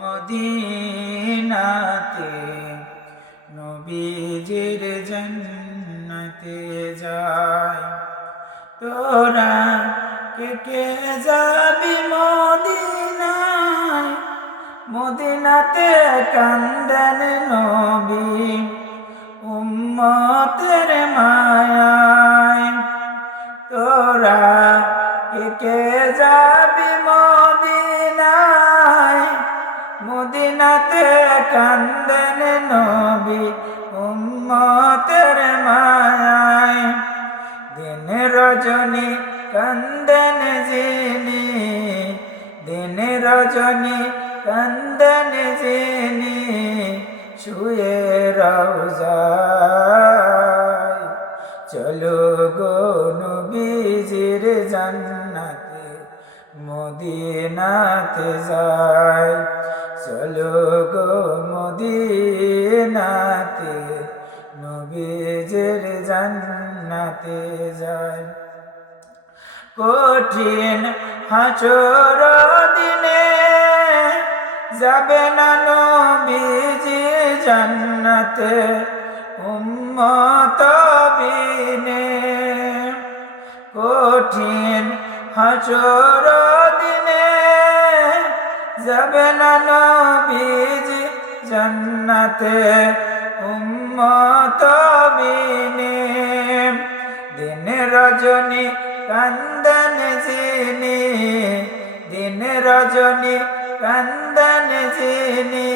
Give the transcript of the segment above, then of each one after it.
মদিনাতে নবীজির জান্নাতে যায়। তোরা কে কে যাবি মদিনায়, মদিনাতে কান্দেন নবী উম্মতের মায়ায়। তোরা কে কে যাবি মদিনায়, মদিনাতে কান্দেন নবী উম্মতের মায়ায়। দিন রজনী কান্দেন যিনি, দিন রজনী কান্দেন যিনি শুয়ে রওজায়। চলো গো নবীজির জান্নাতে মদিনাতে যায়। চলো গো মদিনাতে নবীজির জান্নাতে যায়। কঠিন হাসর দিনে যাবে না নবীজি জান্নাতে উম্মত বিনে। কঠিন হাসর দিনে যাবে না নবীজি জান্নাতে উম্মত বিনে। দিন রজনী কান্দেন যিনি, দিন রজনী কান্দেন যিনি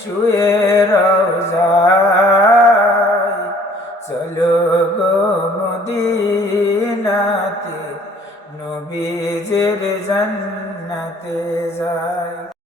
শুয়ে রওজায়। চলো গো মদিনাতে নবীজির জান্নাতে যায়।